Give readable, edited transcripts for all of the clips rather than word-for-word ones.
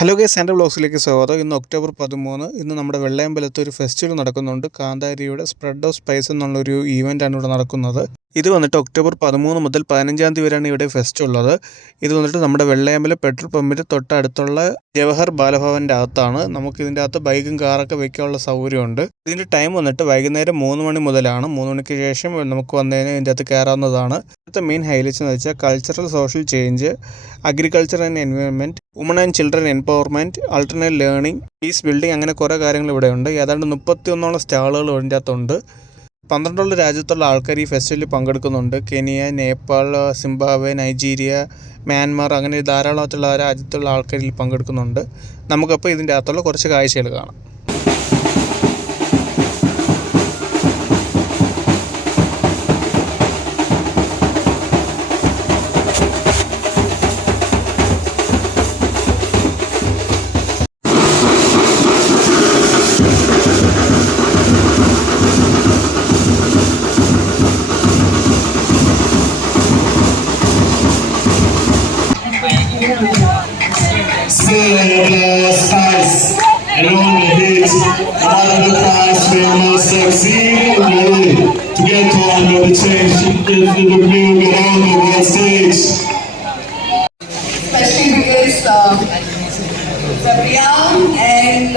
Hello guys, സാന്റോവ്ലോഗ്സിലേക്ക് സ്വാഗതം. ഇന്ന് October 13. ഇന്ന് നമ്മുടെ വെള്ളയമ്പലത്ത് ഒരു ഫെസ്റ്റിവൽ നടക്കുന്നുണ്ട്. കാന്താരിയുടെ സ്പ്രെഡ് ഓഫ് സ്പൈസ് എന്നുള്ളൊരു ഈവൻ്റാണ് ഇവിടെ നടക്കുന്നത്. ഇത് വന്നിട്ട് ഒക്ടോബർ 13 മുതൽ 15 തീയതി വരെയാണ് ഇവിടെ ഫെസ്റ്റ് ഉള്ളത്. ഇത് വന്നിട്ട് നമ്മുടെ വെള്ളയമ്പലം പെട്രോൾ പമ്പിൻ്റെ തൊട്ടടുത്തുള്ള ജവഹർ ബാലഭവൻ്റെ അകത്താണ്. നമുക്ക് ഇതിൻ്റെ അകത്ത് ബൈക്കും കാറൊക്കെ വെക്കാനുള്ള സൗകര്യമുണ്ട്. ഇതിൻ്റെ ടൈം വന്നിട്ട് വൈകുന്നേരം 3 മണി മുതലാണ്. 3 മണിക്ക് ശേഷം നമുക്ക് വന്നതിന് ഇതിൻ്റെ അകത്ത് കയറാവുന്നതാണ്. ഇവിടുത്തെ മെയിൻ ഹൈലൈറ്റ്സ് എന്ന് വെച്ചാൽ cultural social change, agriculture and environment, woman and children empowerment, alternate learning, piece building, അങ്ങനെ കുറേ കാര്യങ്ങൾ ഇവിടെ ഉണ്ട്. ഏതാണ്ട് 31 സ്റ്റാളുകൾ ഇതിൻ്റെ അകത്തുണ്ട്. 12 രാജ്യത്തുള്ള ആൾക്കാർ ഈ ഫെസ്റ്റിവലിൽ പങ്കെടുക്കുന്നുണ്ട്. Kenya, Nepal, Zimbabwe, Nigeria, Myanmar, അങ്ങനെ ധാരാളമായിട്ടുള്ള രാജ്യത്തുള്ള ആൾക്കാരിൽ പങ്കെടുക്കുന്നുണ്ട്. നമുക്കപ്പോൾ ഇതിൻ്റെ അകത്തുള്ള കുറച്ച് കാഴ്ചകൾ കാണാം. To get to under the change if the blue get on the world stage. Especially because Sabriya and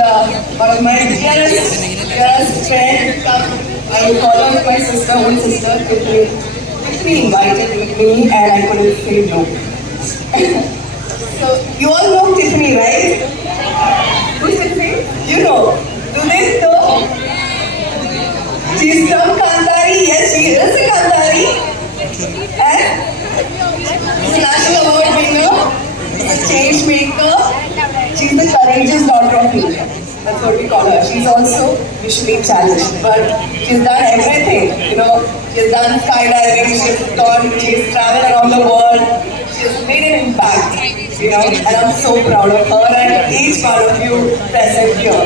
one of my dearest friends, I would call her my sister, own sister, Tiffany invited me and I couldn't say no. So you all know Tiffany, right? Who's Tiffany? You know. Do they know? She's from Kantharis. Yes, she is a Kantharis. And she's a national award winner. She's a change maker. She's the courageous daughter of India. That's what we call her. She's also visually challenged, but she's done everything. You know, she's done skydiving. She's traveled around the world. She's made an impact. You know, and I'm so proud of her and each one of you present here.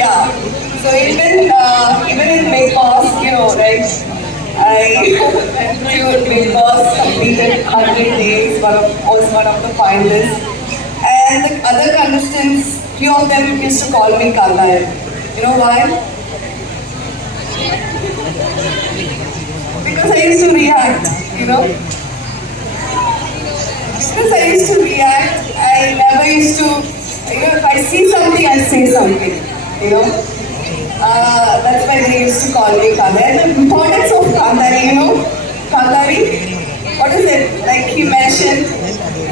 Yeah, so even in Big Boss, you know, right, I went to Big Boss, completed 100 days, was one of the finalists, and the other contestants, few of them used to call me Kathari. You know why? Because I used to react, you know. Because I used to react, I never used to, you know, if I see something, I say something, you know. That's why they used to call me Kathari. And the importance of Kathari, you know, Kathari, what is it? Like he mentioned,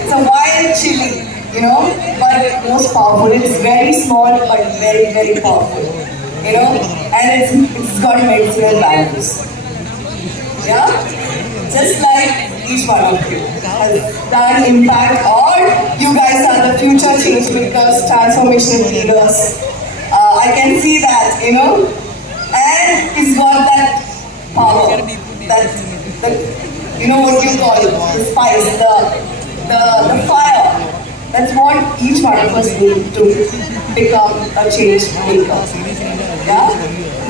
it's a wild chili, you know, but most powerful. It's very small, but very, very powerful, you know, and it's got medicinal values. Yeah? Just like each one of you has done impact, or you guys are the future change makers, transformation leaders. I can see that, you know, and he's got that power, that you know what you call it, the spice, the fire. That's what each one of us need to become a change maker. Yeah,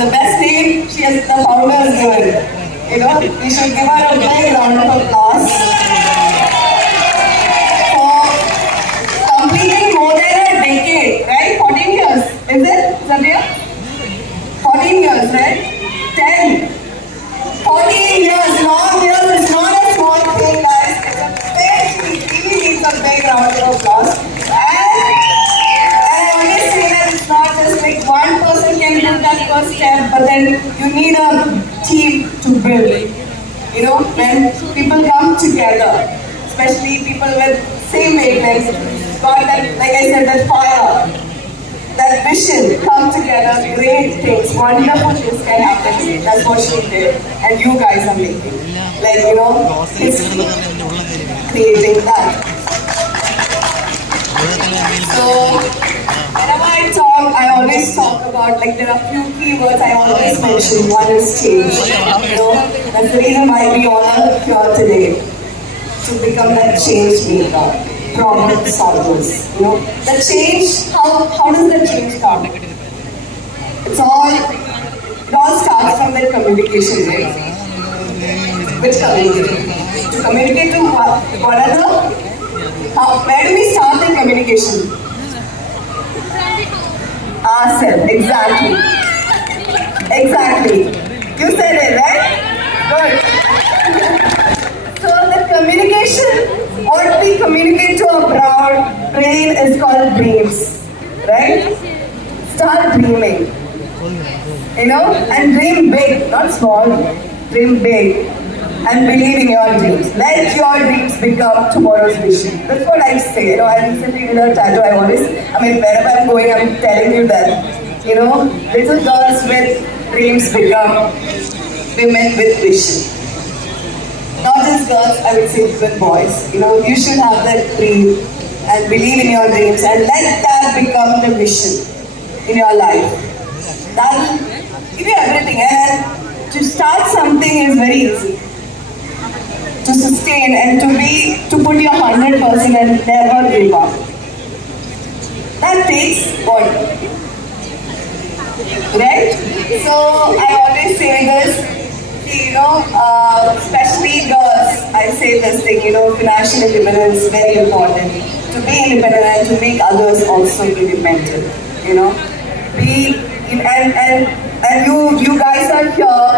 the best name the founder has given. You know, we should give her a big round of applause for completing more than a decade, right? 14 years, is it, Sabriya? 14 years, right? 10. 14 years, long years, it's not a small thing, guys. It's a big, it really needs a big round of applause. And I always say that it's not just like one person can do that first step, but then you need a team to build. You know, when people come together, especially people with same wavelengths, got that, like I said, that fire, that vision, come together, great things, wonderful things can happen. That's what she did, and you guys are making, like, you know, history, creating that. So whenever I talk, I always talk about, like, there are few keywords I always mention. One is change. You know, that's the reason why we all are here today, to become that change maker, problem solvers. You know, the change. How does the change start? It all starts from that communication, right? Which communication? To communicate to What are the? Where do we start the communication? Ourselves, exactly. Exactly. You said it, right? Good. So the communication, what we communicate to our brain is called dreams, right? Start dreaming, and dream big, not small. Dream big and believe in your dreams. Let your dreams become tomorrow's vision. That's what I say. I recently did a tattoo. Wherever I'm going, I'm telling you that. Little girls with dreams become women with vision. Not just girls, I would say with boys. You should have that dream and believe in your dreams and let that become the vision in your life. That will give you everything. And to start something is very easy. To sustain and to put your 100% and never give up. That takes what? Right? So I always say this, especially girls, I say this thing, financial independence is very important. To be independent and to make others also independent, And you guys are here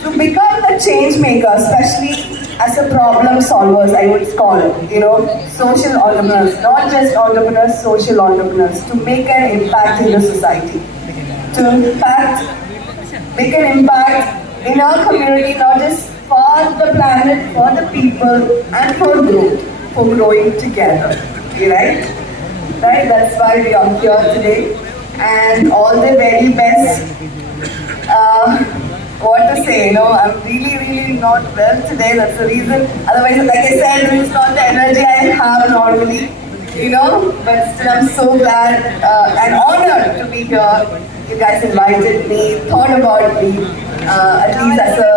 to become the change maker, especially as a problem solvers, I would call it, social entrepreneurs, not just entrepreneurs, social entrepreneurs, to make an impact in the society, to make an impact in our community, not just for the planet, for the people, and for growth, for growing together, right? Right, that's why we are here today, and all the very best. What to say, I'm really not well today, that's the reason. Otherwise, like I said, this is not the energy I have normally, but still I'm so glad and honored to be here. You guys invited me, thought about me, at least as a,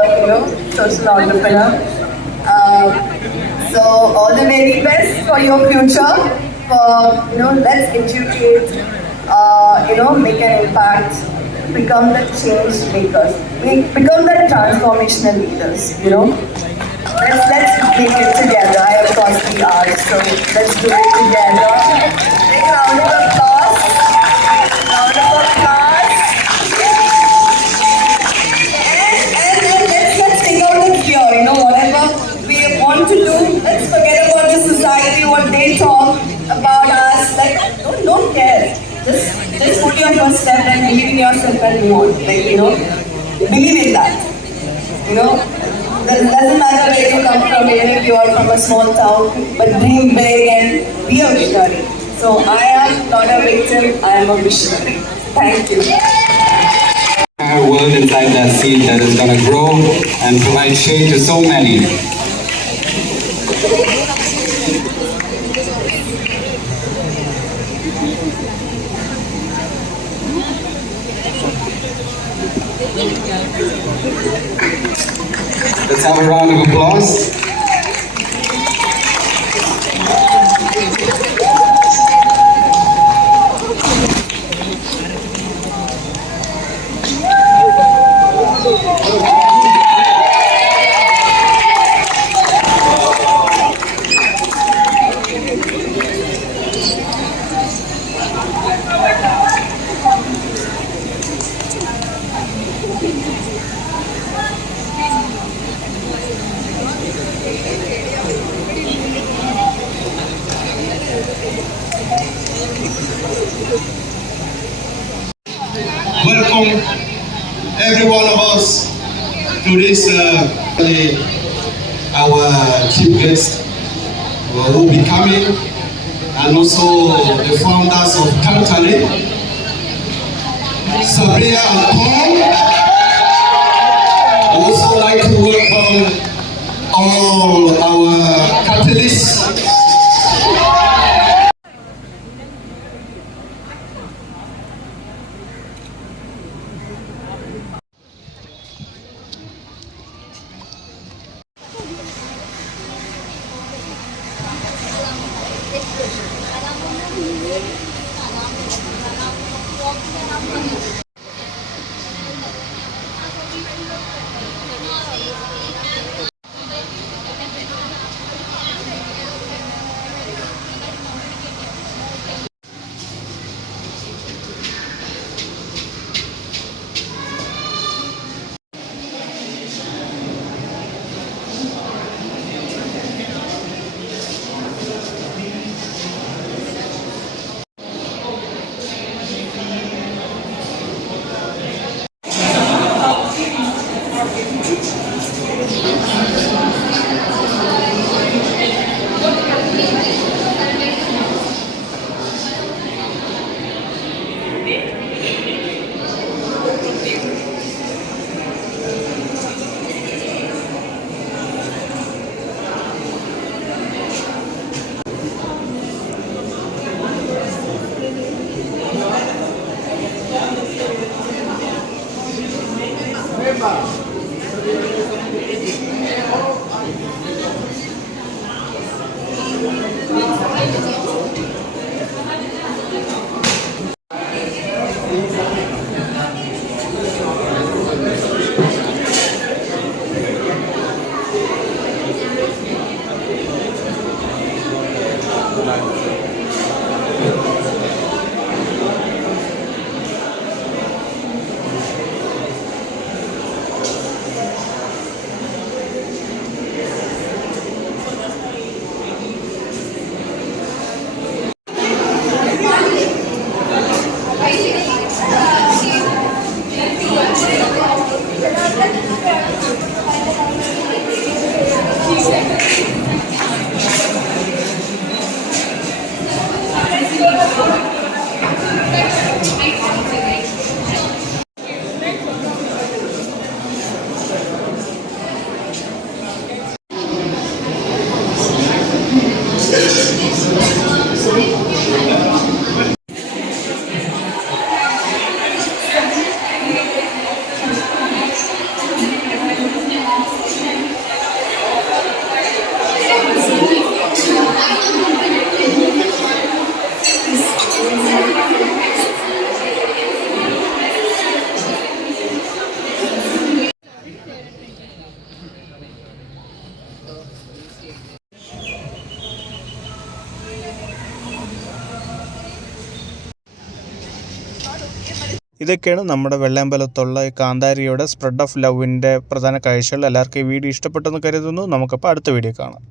social entrepreneur. So all the very best for your future, for, let's educate, make an impact, become the change makers, become the transformational leaders, Let's make it together. I of course we are, so let's do it together. Big round of applause. Round of applause. And let's take out the fear, whatever we want to do, let's forget about the society, what they talk about us. Don't care. Just put your first step and believe in yourself and move on. Believe in that. It doesn't matter where you come from, even if you are from a small town, but dream big and be a visionary. So I am not a victim, I am a visionary. Thank you. A world inside that seed that is going to grow and provide shade to so many. Let's have a round of applause. Welcome every one of us to this our chief guest who will be coming, and also the founders of Kantharis, Sabria and Paul. I also like to welcome all our catalysts. ഇതൊക്കെയാണ് നമ്മുടെ വെള്ളയമ്പലത്തുള്ള ഈ കാന്താരിയുടെ spread of ലവിൻ്റെ പ്രധാന കാഴ്ചകൾ. എല്ലാവർക്കും ഈ video ഇഷ്ടപ്പെട്ടെന്ന് കരുതുന്നു. നമുക്കപ്പോൾ അടുത്ത വീഡിയോ കാണാം.